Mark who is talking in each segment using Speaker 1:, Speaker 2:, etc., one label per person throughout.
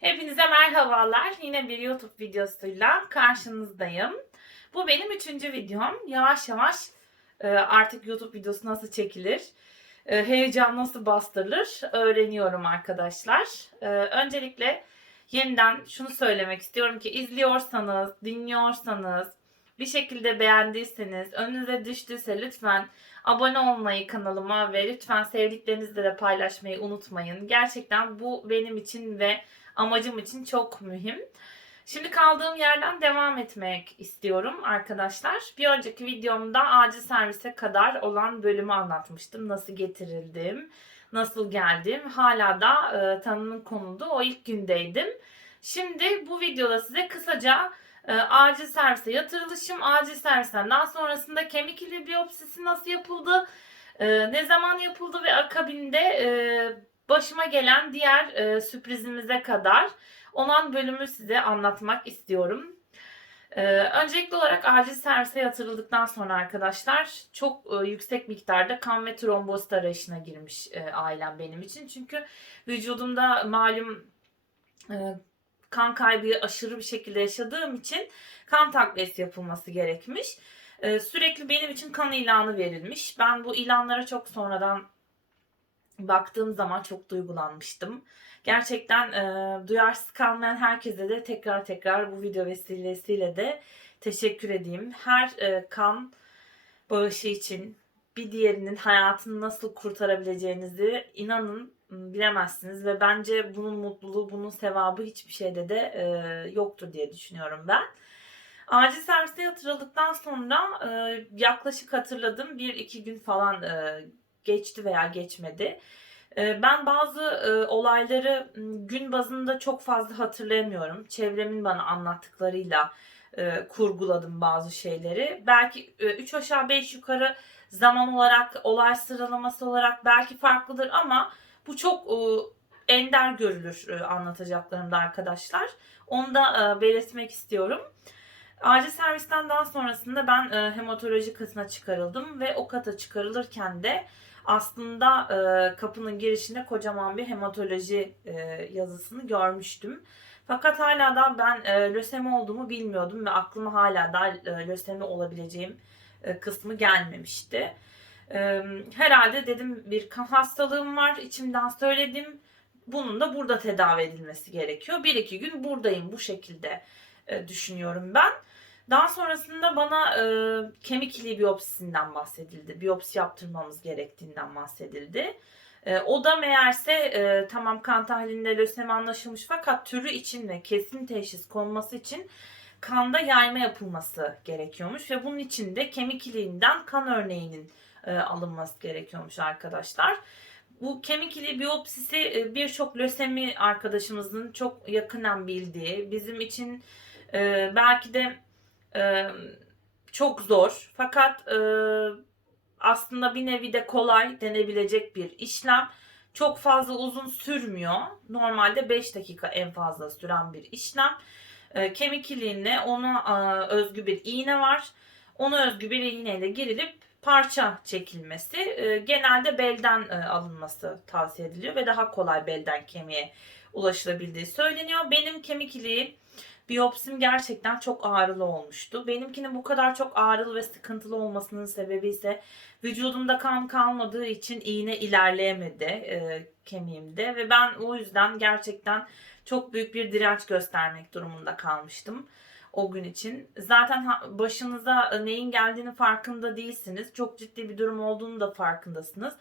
Speaker 1: Hepinize merhabalar. Yine bir YouTube videosuyla karşınızdayım. Bu benim üçüncü videom. Yavaş yavaş e, artık YouTube videosu nasıl çekilir, e, heyecan nasıl bastırılır öğreniyorum arkadaşlar. E, Öncelikle yeniden şunu söylemek istiyorum ki izliyorsanız, dinliyorsanız, bir şekilde beğendiyseniz, önünüze düştüyse lütfen abone olmayı kanalıma ve lütfen sevdiklerinizle de paylaşmayı unutmayın. Gerçekten bu benim için ve amacım için çok mühim. Şimdi kaldığım yerden devam etmek istiyorum arkadaşlar. Bir önceki videomda acil servise kadar olan bölümü anlatmıştım. Nasıl getirildim, nasıl geldim. Hala da e, tanının konuldu. O ilk gündeydim. Şimdi bu videoda size kısaca e, acil servise yatırılışım, acil servisten daha sonrasında kemik ili biyopsisi nasıl yapıldı, e, ne zaman yapıldı ve akabinde e, başıma gelen diğer e, sürprizimize kadar olan bölümü size anlatmak istiyorum. E, öncelikli olarak acil servise yatırıldıktan sonra arkadaşlar çok e, yüksek miktarda kan ve trombozit arayışına girmiş e, ailem benim için. Çünkü vücudumda malum e, kan kaybı aşırı bir şekilde yaşadığım için kan takviyesi yapılması gerekmiş. E, sürekli benim için kan ilanı verilmiş. Ben bu ilanlara çok sonradan baktığım zaman çok duygulanmıştım. Gerçekten e, duyarsız kalmayan herkese de tekrar tekrar bu video vesilesiyle de teşekkür edeyim. Her e, kan bağışı için bir diğerinin hayatını nasıl kurtarabileceğinizi inanın bilemezsiniz ve bence bunun mutluluğu, bunun sevabı hiçbir şeyde de e, yoktur diye düşünüyorum ben. Acil servise yatırıldıktan sonra e, yaklaşık hatırladım bir iki gün falan e, geçti veya geçmedi. E, ben bazı e, olayları gün bazında çok fazla hatırlayamıyorum. Çevremin bana anlattıklarıyla e, kurguladım bazı şeyleri. Belki 3 aşağı 5 yukarı zaman olarak, olay sıralaması olarak belki farklıdır ama bu çok e, ender görülür e, anlatacaklarımda arkadaşlar. Onu da e, belirtmek istiyorum. Acil servisten daha sonrasında ben hematoloji katına çıkarıldım ve o kata çıkarılırken de aslında kapının girişinde kocaman bir hematoloji yazısını görmüştüm. Fakat hala da ben lösemi olduğumu bilmiyordum ve aklıma hala da e, lösemi olabileceğim kısmı gelmemişti. E, herhalde dedim bir kan hastalığım var içimden söyledim. Bunun da burada tedavi edilmesi gerekiyor. Bir iki gün buradayım bu şekilde e, düşünüyorum ben. Daha sonrasında bana e, kemik iliği biyopsisinden bahsedildi. Biyopsi yaptırmamız gerektiğinden bahsedildi. O da meğerse e, tamam kan tahlilinde lösemi anlaşılmış fakat türü için ve kesin teşhis konması için kanda yayma yapılması gerekiyormuş ve bunun için de kemik iliğinden kan örneğinin e, alınması gerekiyormuş arkadaşlar. Bu kemik iliği biyopsisi e, birçok lösemi arkadaşımızın çok yakından bildiği, bizim için e, belki de çok zor fakat aslında bir nevi de kolay denebilecek bir işlem. Çok fazla uzun sürmüyor. Normalde 5 dakika en fazla süren bir işlem. Kemik iliğine ona özgü bir iğne var. Ona özgü bir iğneyle girilip parça çekilmesi e, genelde belden e, alınması tavsiye ediliyor ve daha kolay belden kemiğe ulaşılabildiği söyleniyor. Benim kemik iliği biyopsim gerçekten çok ağrılı olmuştu. Benimkinin bu kadar çok ağrılı ve sıkıntılı olmasının sebebi ise vücudumda kan kalmadığı için iğne ilerleyemedi e, kemiğimde ve ben o yüzden gerçekten çok büyük bir direnç göstermek durumunda kalmıştım o gün için. Zaten başınıza neyin geldiğini farkında değilsiniz. Çok ciddi bir durum olduğunu da farkındasınız.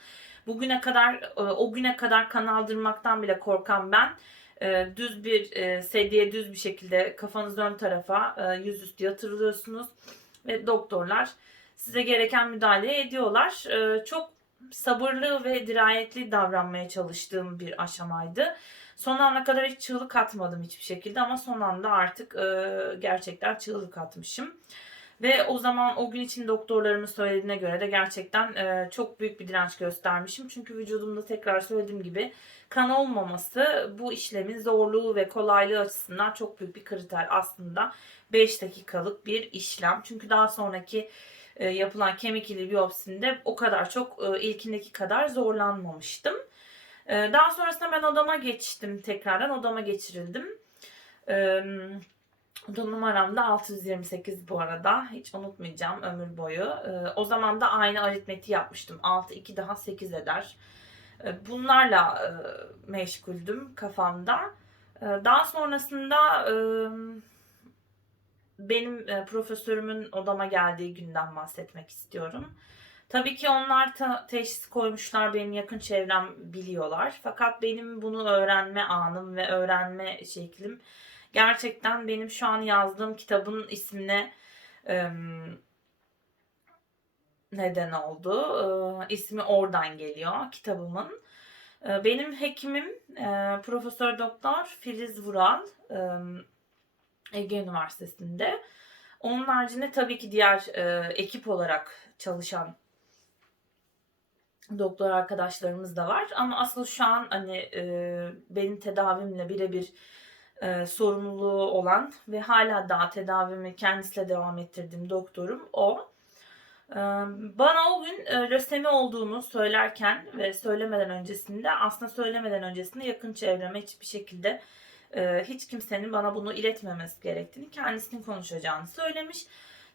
Speaker 1: Bugüne kadar e, o güne kadar kan aldırmaktan bile korkan ben e, düz bir e, sedyeye düz bir şekilde kafanız ön tarafa e, yüzüstü yatırılıyorsunuz ve doktorlar size gereken müdahale ediyorlar. E, çok sabırlı ve dirayetli davranmaya çalıştığım bir aşamaydı. Son ana kadar hiç çığlık atmadım hiçbir şekilde ama son anda artık e, gerçekten çığlık atmışım. Ve o zaman o gün için doktorlarımın söylediğine göre de gerçekten e, çok büyük bir direnç göstermişim. Çünkü vücudumda tekrar söylediğim gibi kan olmaması bu işlemin zorluğu ve kolaylığı açısından çok büyük bir kriter aslında. 5 dakikalık bir işlem. Çünkü daha sonraki e, yapılan kemik ili biyopsinde o kadar çok e, ilkindeki kadar zorlanmamıştım. Ee, daha sonrasında ben odama geçtim tekrardan. Odama geçirildim. Oda numaram da 628 bu arada. Hiç unutmayacağım ömür boyu. Ee, o zaman da aynı aritmetiği yapmıştım. 6, 2 daha 8 eder. Bunlarla e, meşguldüm kafamda. Daha sonrasında e, benim e, profesörümün odama geldiği günden bahsetmek istiyorum. Tabii ki onlar ta- teşhis koymuşlar, benim yakın çevrem biliyorlar. Fakat benim bunu öğrenme anım ve öğrenme şeklim gerçekten benim şu an yazdığım kitabın ismine em, neden oldu. Ee, ismi oradan geliyor kitabımın. Ee, benim hekimim e, Profesör Doktor Filiz Vural e, Ege Üniversitesi'nde. Onun haricinde tabii ki diğer e, ekip olarak çalışan doktor arkadaşlarımız da var. Ama asıl şu an hani e, benim tedavimle birebir e, sorumluluğu olan ve hala daha tedavimi kendisiyle devam ettirdiğim doktorum o. E, bana o gün e, lösemi olduğunu söylerken ve söylemeden öncesinde aslında söylemeden öncesinde yakın çevreme hiçbir şekilde e, hiç kimsenin bana bunu iletmemesi gerektiğini kendisinin konuşacağını söylemiş.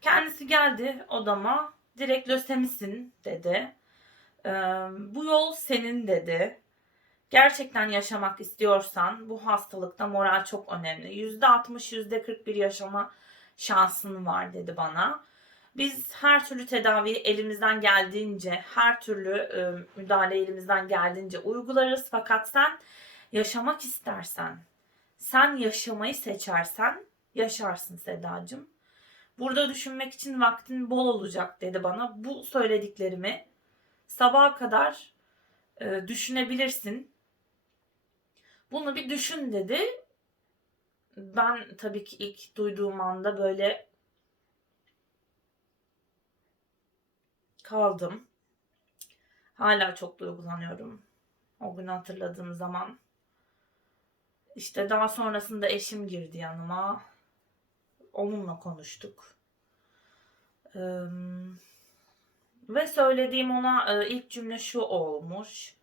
Speaker 1: Kendisi geldi odama direkt lösemisin dedi. Bu yol senin dedi. Gerçekten yaşamak istiyorsan bu hastalıkta moral çok önemli. %60, %41 yaşama şansın var dedi bana. Biz her türlü tedaviyi elimizden geldiğince, her türlü müdahale elimizden geldiğince uygularız. Fakat sen yaşamak istersen, sen yaşamayı seçersen yaşarsın Sedacığım. Burada düşünmek için vaktin bol olacak dedi bana. Bu söylediklerimi sabaha kadar e, düşünebilirsin. Bunu bir düşün dedi. Ben tabii ki ilk duyduğum anda böyle kaldım. Hala çok duygulanıyorum. O gün hatırladığım zaman. İşte daha sonrasında eşim girdi yanıma. Onunla konuştuk. Ee, ve söylediğim ona e, ilk cümle şu olmuş.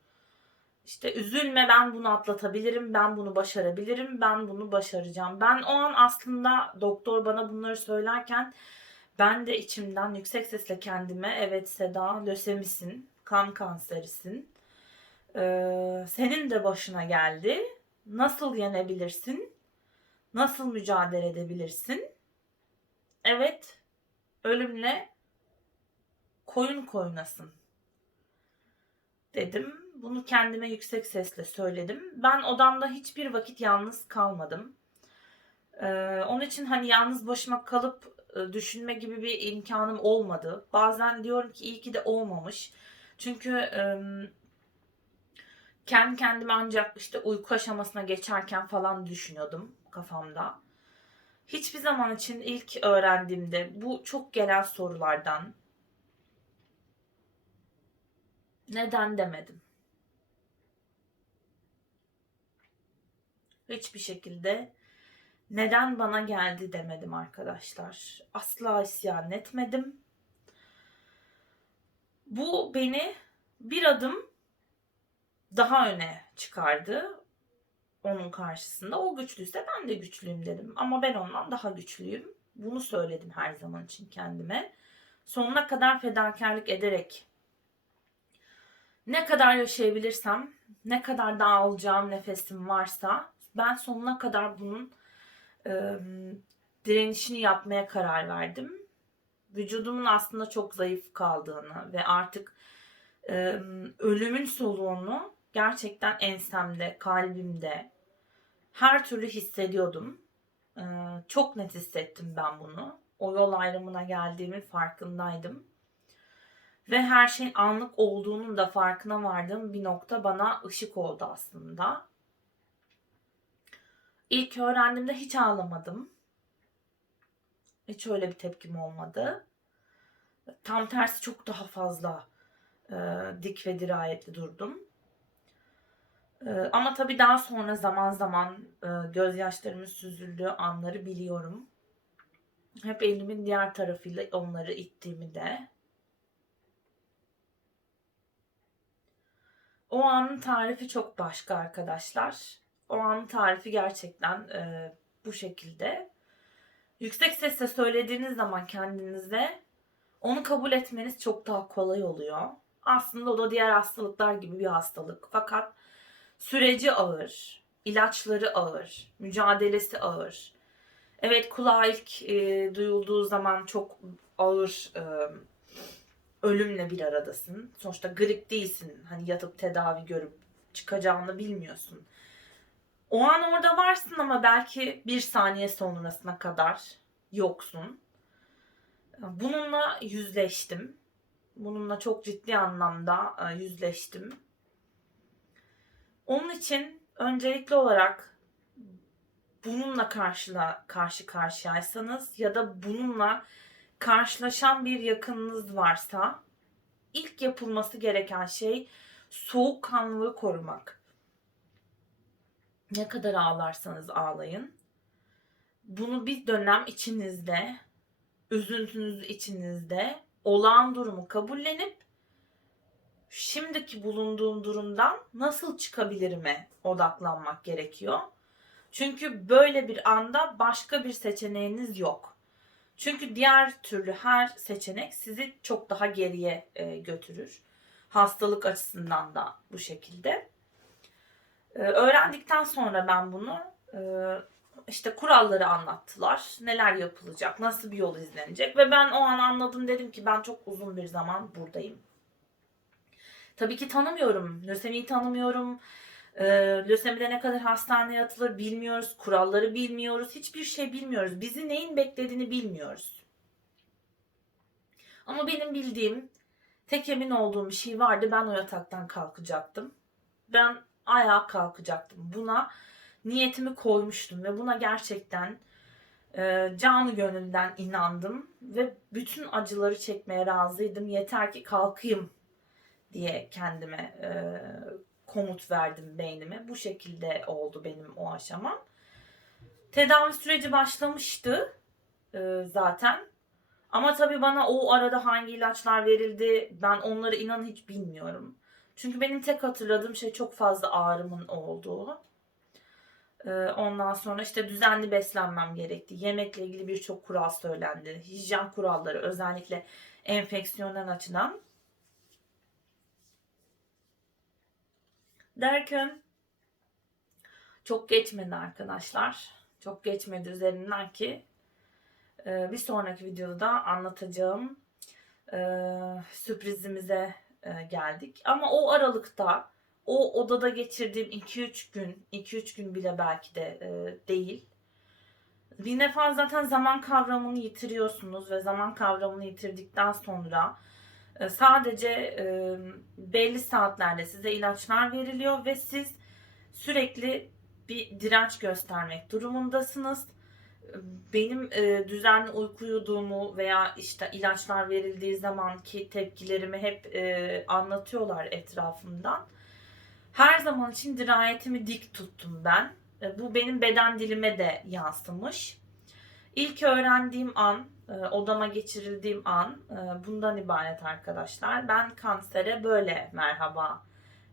Speaker 1: İşte üzülme ben bunu atlatabilirim, ben bunu başarabilirim, ben bunu başaracağım. Ben o an aslında doktor bana bunları söylerken ben de içimden yüksek sesle kendime evet Seda lösemisin, kan kanserisin. Ee, senin de başına geldi. Nasıl yenebilirsin? Nasıl mücadele edebilirsin? Evet, ölümle koyun koynasın dedim. Bunu kendime yüksek sesle söyledim. Ben odamda hiçbir vakit yalnız kalmadım. Ee, onun için hani yalnız başıma kalıp e, düşünme gibi bir imkanım olmadı. Bazen diyorum ki iyi ki de olmamış. Çünkü e, kendi kendime ancak işte uyku aşamasına geçerken falan düşünüyordum kafamda. Hiçbir zaman için ilk öğrendiğimde bu çok gelen sorulardan neden demedim. Hiçbir şekilde neden bana geldi demedim arkadaşlar. Asla isyan etmedim. Bu beni bir adım daha öne çıkardı onun karşısında. O güçlüyse ben de güçlüyüm dedim. Ama ben ondan daha güçlüyüm. Bunu söyledim her zaman için kendime. Sonuna kadar fedakarlık ederek ne kadar yaşayabilirsem, ne kadar daha alacağım nefesim varsa ben sonuna kadar bunun e, direnişini yapmaya karar verdim. Vücudumun aslında çok zayıf kaldığını ve artık e, ölümün soluğunu gerçekten ensemde, kalbimde her türlü hissediyordum. E, çok net hissettim ben bunu. O yol ayrımına geldiğimin farkındaydım. Ve her şeyin anlık olduğunun da farkına vardığım bir nokta bana ışık oldu aslında. İlk öğrendiğimde hiç ağlamadım. Hiç öyle bir tepkim olmadı. Tam tersi çok daha fazla e, dik ve dirayetli durdum. E, ama tabii daha sonra zaman zaman e, gözyaşlarımın süzüldüğü anları biliyorum. Hep elimin diğer tarafıyla onları ittiğimi de. O anın tarifi çok başka arkadaşlar. O anın tarifi gerçekten e, bu şekilde. Yüksek sesle söylediğiniz zaman kendinize onu kabul etmeniz çok daha kolay oluyor. Aslında o da diğer hastalıklar gibi bir hastalık. Fakat süreci ağır, ilaçları ağır, mücadelesi ağır. Evet kulağa ilk e, duyulduğu zaman çok ağır e, ölümle bir aradasın. Sonuçta grip değilsin. Hani yatıp tedavi görüp çıkacağını bilmiyorsun. O an orada varsın ama belki bir saniye sonrasına kadar yoksun. Bununla yüzleştim. Bununla çok ciddi anlamda e, yüzleştim. Onun için öncelikli olarak bununla karşıla karşı karşıyaysanız ya da bununla karşılaşan bir yakınınız varsa ilk yapılması gereken şey soğukkanlılığı korumak. Ne kadar ağlarsanız ağlayın. Bunu bir dönem içinizde, üzüntünüz içinizde olağan durumu kabullenip şimdiki bulunduğum durumdan nasıl çıkabilirime odaklanmak gerekiyor. Çünkü böyle bir anda başka bir seçeneğiniz yok. Çünkü diğer türlü her seçenek sizi çok daha geriye e, götürür. Hastalık açısından da bu şekilde. E, öğrendikten sonra ben bunu e, işte kuralları anlattılar. Neler yapılacak, nasıl bir yol izlenecek ve ben o an anladım dedim ki ben çok uzun bir zaman buradayım. Tabii ki tanımıyorum. Lösemiyi tanımıyorum. Ee, lösemide ne kadar hastaneye yatılır bilmiyoruz. Kuralları bilmiyoruz. Hiçbir şey bilmiyoruz. Bizi neyin beklediğini bilmiyoruz. Ama benim bildiğim tek emin olduğum bir şey vardı. Ben o yataktan kalkacaktım. Ben ayağa kalkacaktım. Buna niyetimi koymuştum ve buna gerçekten e, canı gönülden inandım ve bütün acıları çekmeye razıydım. Yeter ki kalkayım diye kendime e, komut verdim beynime. Bu şekilde oldu benim o aşamam. Tedavi süreci başlamıştı e, zaten. Ama tabii bana o arada hangi ilaçlar verildi ben onları inan hiç bilmiyorum. Çünkü benim tek hatırladığım şey çok fazla ağrımın olduğu. E, ondan sonra işte düzenli beslenmem gerekti. Yemekle ilgili birçok kural söylendi. Hijyen kuralları özellikle enfeksiyondan açıdan. Derken çok geçmedi arkadaşlar. Çok geçmedi üzerinden ki e, bir sonraki videoda da anlatacağım e, sürprizimize e, geldik. Ama o aralıkta o odada geçirdiğim 2-3 gün, 2-3 gün bile belki de değil. Bir defa zaten zaman kavramını yitiriyorsunuz ve zaman kavramını yitirdikten sonra sadece e, belli saatlerde size ilaçlar veriliyor ve siz sürekli bir direnç göstermek durumundasınız. Benim düzenli uyku uyuduğumu veya işte ilaçlar verildiği zamanki tepkilerimi hep anlatıyorlar etrafımdan. Her zaman için dirayetimi dik tuttum ben. Bu benim beden dilime de yansımış. İlk öğrendiğim an, e, odama geçirildiğim an e, bundan ibaret arkadaşlar. Ben kansere böyle merhaba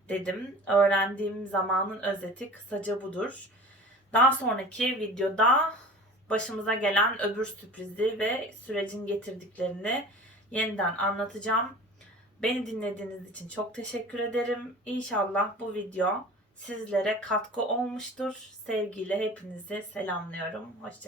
Speaker 1: dedim. Öğrendiğim zamanın özeti kısaca budur. Daha sonraki videoda başımıza gelen öbür sürprizi ve sürecin getirdiklerini yeniden anlatacağım. Beni dinlediğiniz için çok teşekkür ederim. İnşallah bu video sizlere katkı olmuştur. Sevgiyle hepinizi selamlıyorum. Hoşçakalın.